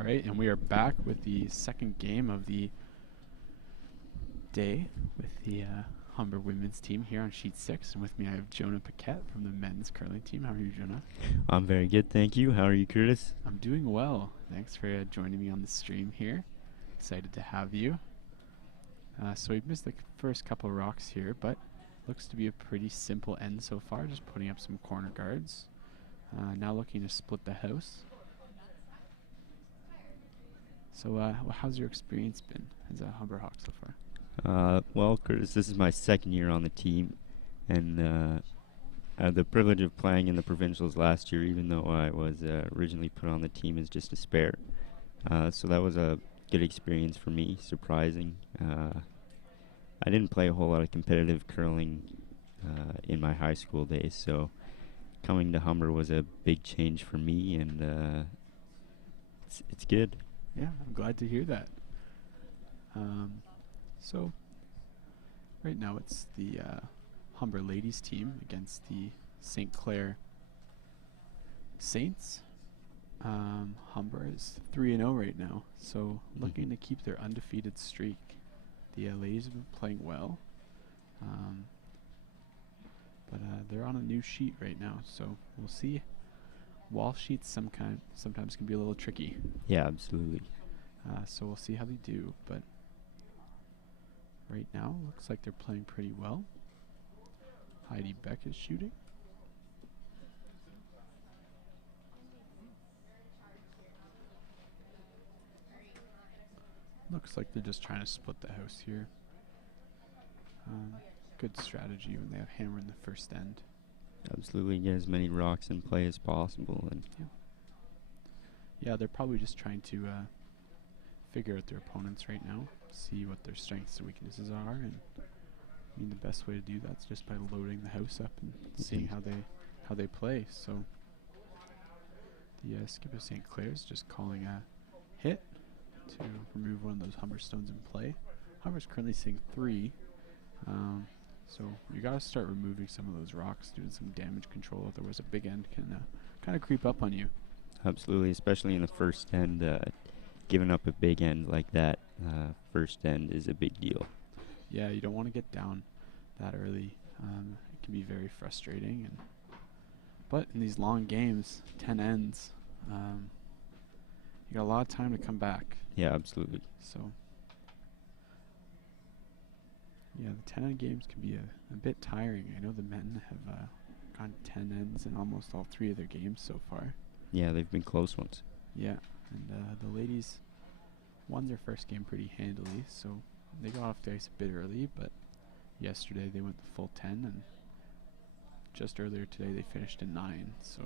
All right, and we are back with the second game of the day with the Humber women's team here on sheet 6. And with me I have Jonah Paquette from the men's curling team. How are you, Jonah? I'm very good, thank you. How are you, Curtis? I'm doing well. Thanks for joining me on the stream here. Excited to have you. So we've missed the first couple rocks here, but looks to be a pretty simple end so far. Just putting up some corner guards. Now looking to split the house. So how's your experience been as a Humber Hawk so far? Well, Curtis, this is my second year on the team, and I had the privilege of playing in the provincials last year, even though I was originally put on the team as just a spare. So that was a good experience for me, surprising. I didn't play a whole lot of competitive curling in my high school days, so coming to Humber was a big change for me, and it's good. Yeah, I'm glad to hear that. So right now it's the Humber ladies team against the St. Clair Saints. Humber is 3-0 right now, so looking to keep their undefeated streak. The ladies have been playing well, but they're on a new sheet right now, so we'll see. Wall sheets sometimes can be a little tricky. Yeah, absolutely. So we'll see how they do, but right now looks like they're playing pretty well. Heidi Beck is shooting. Looks like they're just trying to split the house here. Good strategy when they have hammer in the first end. Absolutely, get as many rocks in play as possible, and yeah, they're probably just trying to figure out their opponents right now, see what their strengths and weaknesses are, and I mean the best way to do that's just by loading the house up and seeing how they play. So the skipper St. Clair's just calling a hit to remove one of those Humber stones in play. Humber's currently seeing 3. So you gotta start removing some of those rocks, doing some damage control, otherwise a big end can kind of creep up on you. absolutely, especially in the first end, giving up a big end like that, first end is a big deal. Yeah, you don't want to get down that early. It can be very frustrating, but in these long games, 10 ends, you got a lot of time to come back. Yeah, absolutely. So yeah, the 10 end games can be a bit tiring. I know the men have gone 10 ends in almost all 3 of their games so far. Yeah, they've been close ones. Yeah, and the ladies won their first game pretty handily, so they got off the ice a bit early, but yesterday they went the full 10, and just earlier today they finished in 9, so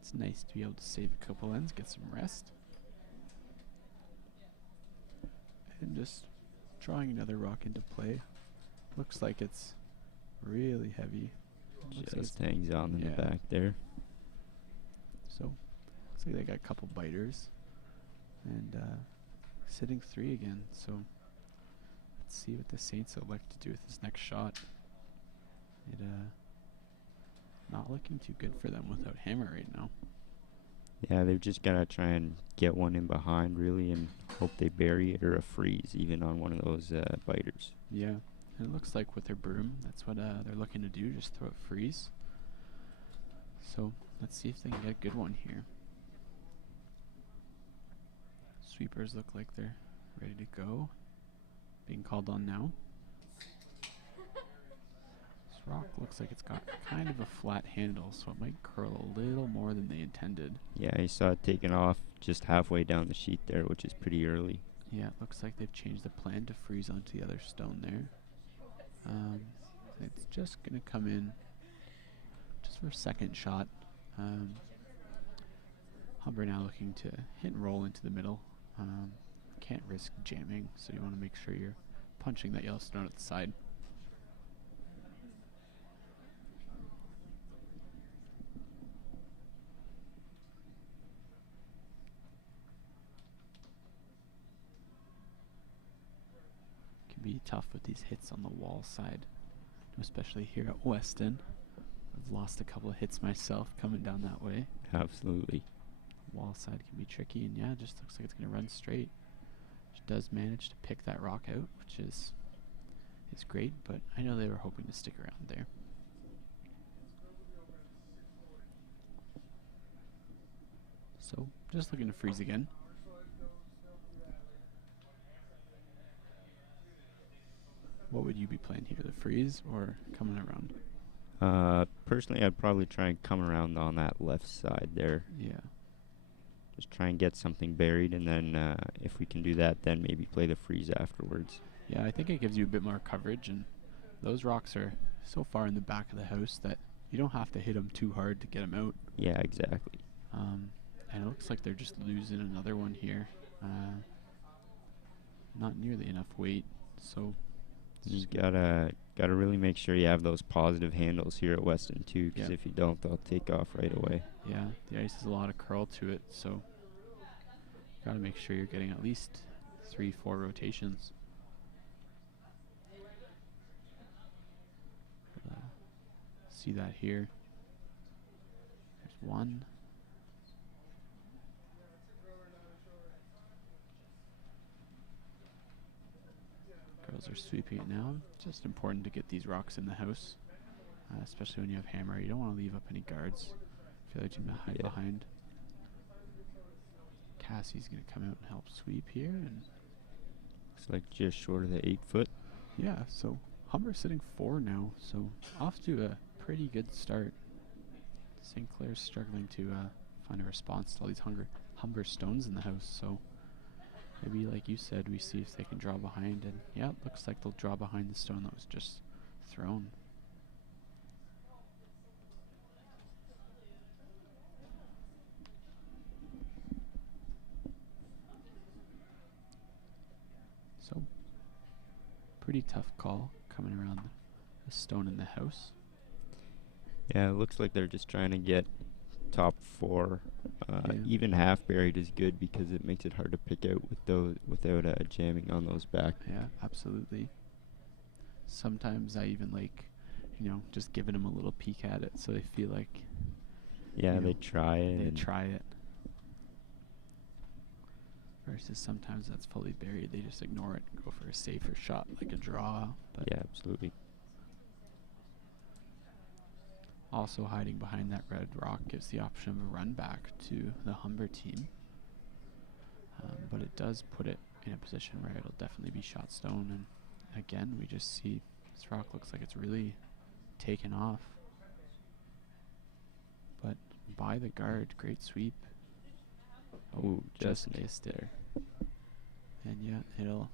it's nice to be able to save a couple ends, get some rest. And just drawing another rock into play. Looks like it's really heavy. Just hangs on in the back there. So looks like they got a couple biters, and sitting 3 again. So let's see what the Saints elect to do with this next shot. It not looking too good for them without hammer right now. Yeah, they've just got to try and get one in behind, really, and hope they bury it or a freeze, even on one of those biters. Yeah, and it looks like with their broom, that's what they're looking to do, just throw it freeze. So let's see if they can get a good one here. Sweepers look like they're ready to go. Being called on now. This rock looks like it's got kind of a flat handle, so it might curl a little more than they intended. Yeah, I saw it taken off just halfway down the sheet there, which is pretty early. Yeah, it looks like they've changed the plan to freeze onto the other stone there. It's just going to come in just for a second shot. Humber now looking to hit and roll into the middle. Can't risk jamming, so you want to make sure you're punching that yellow stone at the side. Can be tough with these hits on the wall side, especially here at Weston. I've lost a couple of hits myself coming down that way. Absolutely. Wall side can be tricky, and yeah, it just looks like it's going to run straight. She does manage to pick that rock out, which is great, but I know they were hoping to stick around there. So, just looking to freeze again. What would you be playing here, the freeze or coming around? Personally, I'd probably try and come around on that left side there. Yeah. Just try and get something buried, and then if we can do that, then maybe play the freeze afterwards. Yeah, I think it gives you a bit more coverage, and those rocks are so far in the back of the house that you don't have to hit them too hard to get them out. Yeah, exactly. And it looks like they're just losing another one here. Not nearly enough weight, so You gotta really make sure you have those positive handles here at Weston too, because if you don't, they'll take off right away. Yeah, the ice has a lot of curl to it, so gotta make sure you're getting at least 3-4 rotations. See that here. There's one. Girls are sweeping it now. Just important to get these rocks in the house, especially when you have hammer. You don't want to leave up any guards. Feel like you can hide behind. Cassie's going to come out and help sweep here, and looks like just short of the 8 foot. Yeah, so Humber sitting 4 now, so off to a pretty good start. St. Clair's struggling to find a response to all these Humber stones in the house, so maybe, like you said, we see if they can draw behind, and yeah, it looks like they'll draw behind the stone that was just thrown. So, pretty tough call coming around the stone in the house. Yeah, it looks like they're just trying to get top 4. Even half buried is good because it makes it hard to pick out with those without jamming on those back. Yeah, absolutely. Sometimes I even like, just giving them a little peek at it so they feel like, they try it. They try it. Versus sometimes that's fully buried. They just ignore it and go for a safer shot, like a draw. But yeah, absolutely. Also hiding behind that red rock gives the option of a run back to the Humber team. But it does put it in a position where it'll definitely be shot stone. And again, we just see this rock looks like it's really taken off. But by the guard, great sweep. Oh, just missed it. And yeah,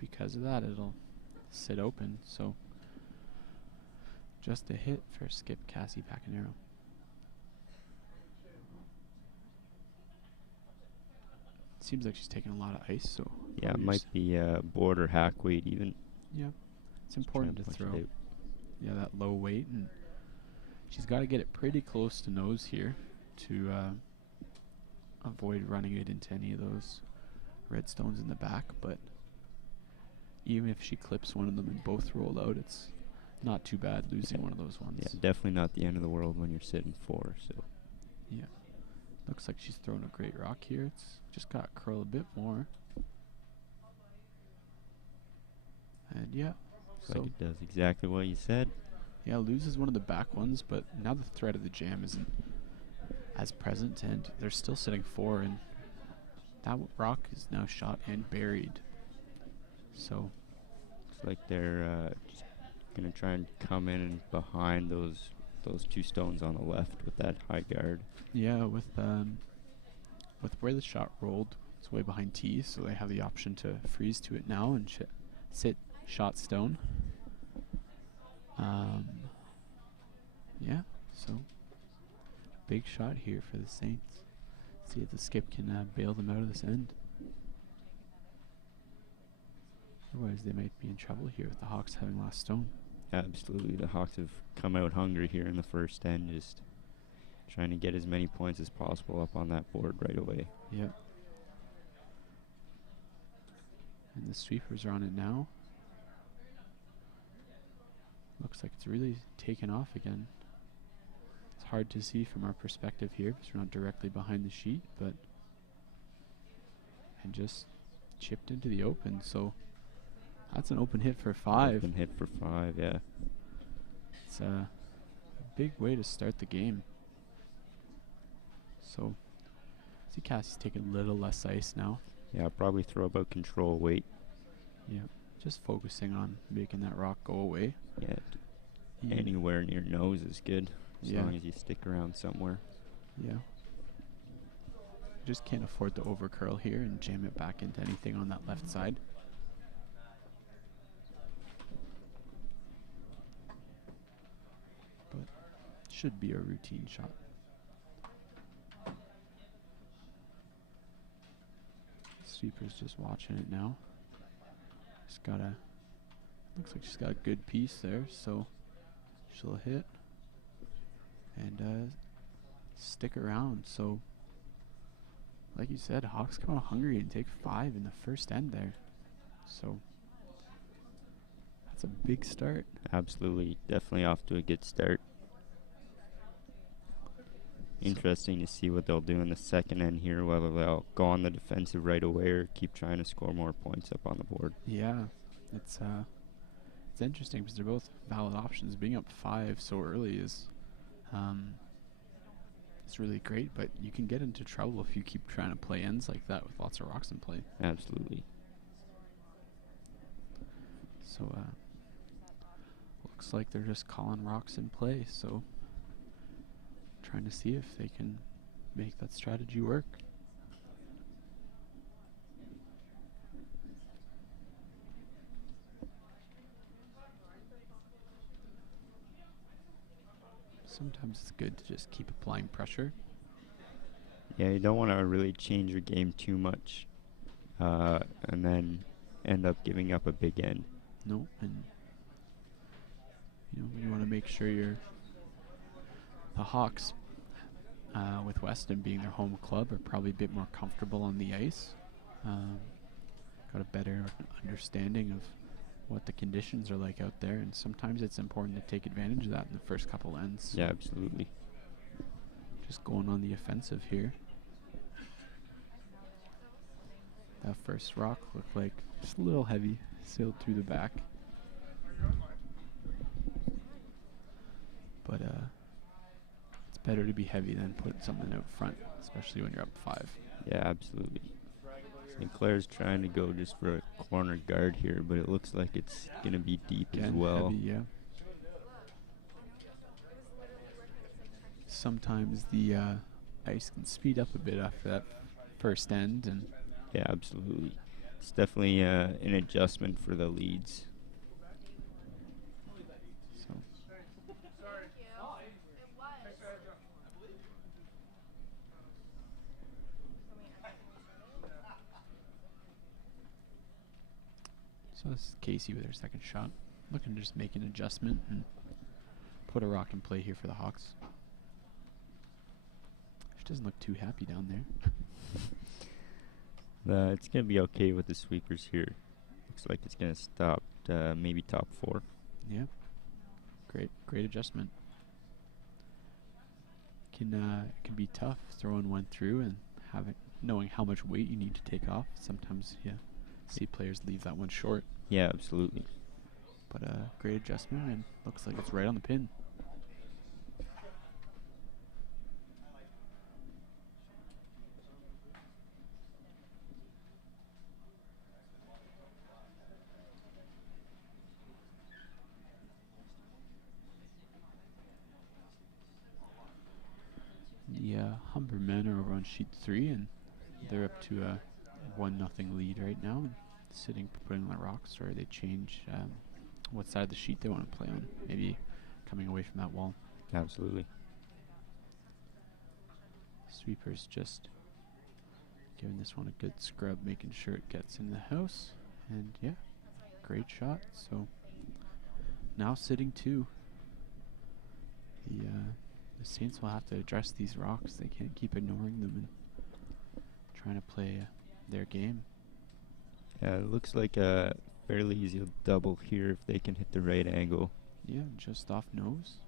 because of that, it'll sit open. So just a hit for Skip Cassie Pacanero. Seems like she's taking a lot of ice, so yeah, it might be border hack weight even. Yeah, it's important to throw. Yeah, that low weight, and she's got to get it pretty close to nose here to avoid running it into any of those red stones in the back. But even if she clips one of them and both roll out, it's not too bad losing one of those ones. Yeah, definitely not the end of the world when you're sitting 4. So yeah, looks like she's throwing a great rock here. It's just got to curl a bit more. And yeah, so like it does exactly what you said. Yeah, loses one of the back ones, but now the threat of the jam isn't as present, and they're still sitting 4, and that rock is now shot and buried. So looks like they're just gonna try and come in and behind those 2 stones on the left with that high guard. Yeah, with where the shot rolled, it's way behind T, so they have the option to freeze to it now and sit shot stone. Yeah, so big shot here for the Saints. See if the skip can bail them out of this end. Otherwise, they might be in trouble here with the Hawks having last stone. Absolutely, the Hawks have come out hungry here in the first end, just trying to get as many points as possible up on that board right away. Yeah. And the sweepers are on it now. Looks like it's really taken off again. It's hard to see from our perspective here because we're not directly behind the sheet, but and just chipped into the open. So that's an open hit for 5. Open hit for 5, yeah. It's a big way to start the game. So see Cassie's taking a little less ice now. Yeah, probably throw about control weight. Yeah, just focusing on making that rock go away. Yeah, anywhere near nose is good, as long as you stick around somewhere. Yeah. Just can't afford to overcurl here and jam it back into anything on that left side. But should be a routine shot. Sweeper's just watching it now. She's got a, looks like she's got a good piece there, so she'll hit and stick around. So like you said, Hawks come out hungry and take 5 in the first end there. So that's a big start. Absolutely. Definitely off to a good start. Interesting to see what they'll do in the second end here, whether they'll go on the defensive right away or keep trying to score more points up on the board. Yeah, it's interesting because they're both valid options. Being up 5 so early is it's really great, but you can get into trouble if you keep trying to play ends like that with lots of rocks in play. Absolutely. So looks like they're just calling rocks in play, so trying to see if they can make that strategy work. Sometimes it's good to just keep applying pressure. Yeah, you don't want to really change your game too much and then end up giving up a big end. No, and you want to make sure the Hawks, with Weston being their home club, are probably a bit more comfortable on the ice. Got a better understanding of what the conditions are like out there, and sometimes it's important to take advantage of that in the first couple ends. Yeah, absolutely. Just going on the offensive here. That first rock looked like just a little heavy, sailed through the back. But it's better to be heavy than put something out front, especially when you're up 5. Yeah, absolutely. Clair's trying to go just for a corner guard here, but it looks like it's going to be deep as well. Heavy, yeah. Sometimes the ice can speed up a bit after that first end, and yeah, absolutely. It's definitely an adjustment for the leads. So this is Casey with her second shot. Looking to just make an adjustment and put a rock in play here for the Hawks. She doesn't look too happy down there. It's going to be okay with the sweepers here. Looks like it's going to stop maybe top 4. Yeah. Great adjustment. It can be tough throwing one through and knowing how much weight you need to take off. Sometimes see players leave that one short. Yeah, absolutely. But great adjustment, and looks like it's right on the pin. The Humber men are over on sheet 3, and they're up to a 1-0 lead right now, and sitting, putting on the rocks, or they change what side of the sheet they want to play on. Maybe coming away from that wall. Absolutely. Sweeper's just giving this one a good scrub, making sure it gets in the house. And yeah, great shot. So now sitting 2. The Saints will have to address these rocks. They can't keep ignoring them and trying to play their game. Yeah, it looks like a fairly easy double here if they can hit the right angle. Yeah, just off nose.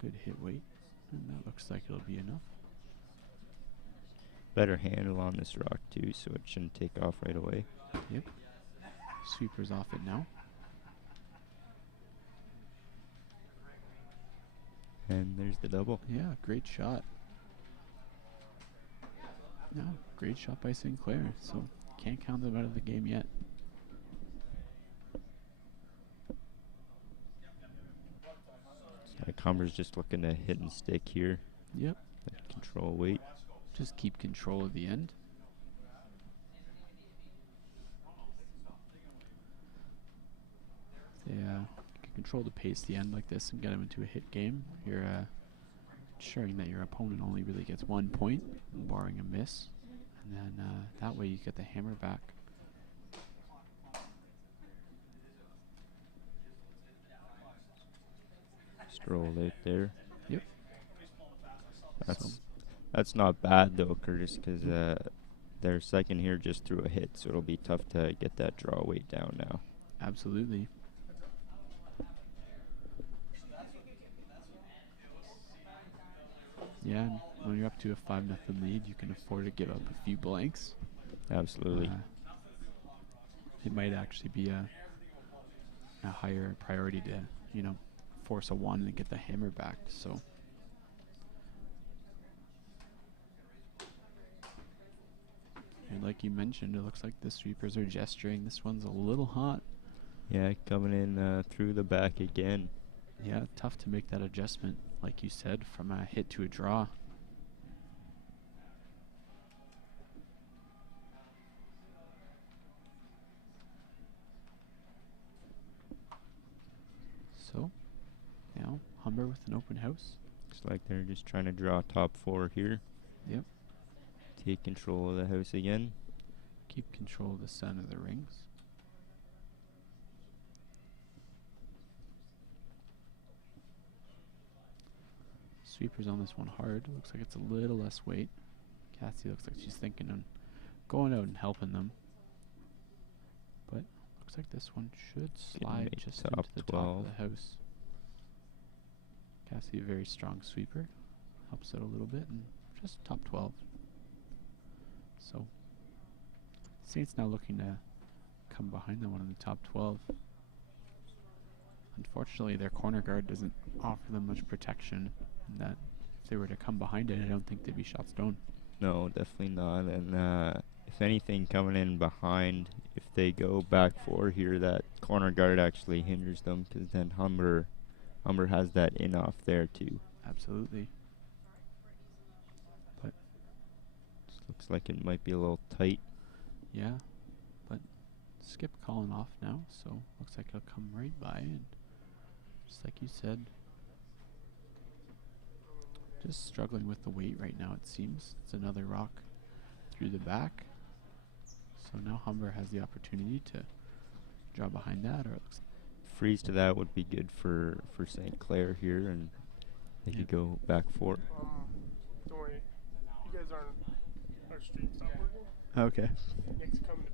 Good hit weight. And that looks like it'll be enough. Better handle on this rock too, so it shouldn't take off right away. Yep. Sweeper's off it now. And there's the double. Yeah, great shot. Yeah, great shot by St. Clair. So can't count them out of the game yet. Like Humber's just looking to hit and stick here. Yep. Control weight. Just keep control of the end. They can control the pace of the end like this and get them into a hit game. You're ensuring that your opponent only really gets 1 point, barring a miss. And then that way you get the hammer back. Stroll out there. Yep. That's not bad though, Curtis, because their second here just threw a hit, so it'll be tough to get that draw weight down now. Absolutely. Yeah, and when you're up to a 5-0 lead, you can afford to give up a few blanks. Absolutely. It might actually be a higher priority to, you know, force a 1 and get the hammer back. So. And like you mentioned, it looks like the sweepers are gesturing. This one's a little hot. Yeah, coming in through the back again. Yeah, tough to make that adjustment, like you said, from a hit to a draw. So, now Humber with an open house. Looks like they're just trying to draw top 4 here. Yep. Take control of the house again. Keep control of the center of the rings. Sweeper's on this one hard. Looks like it's a little less weight. Cassie looks like she's thinking on going out and helping them. But looks like this one should slide just into the top of the house. Cassie, a very strong sweeper. Helps out a little bit and just top 12. So Saints now looking to come behind them one in the top 12. Unfortunately, their corner guard doesn't offer them much protection. And that if they were to come behind it, I don't think they'd be shot stone. No, definitely not. And if anything, coming in behind, if they go back 4 here, that corner guard actually hinders them, because then Humber has that in off there too. Absolutely. But just looks like it might be a little tight. Yeah, but Skip calling off now, so looks like he'll come right by, and just like you said, just struggling with the weight right now, it seems. It's another rock through the back. So now Humber has the opportunity to draw behind that, or it looks freeze to that would be good for St. Clair here, and they could go back 4. Don't worry. You guys aren't... Our stream's not working. okay. Nick's coming to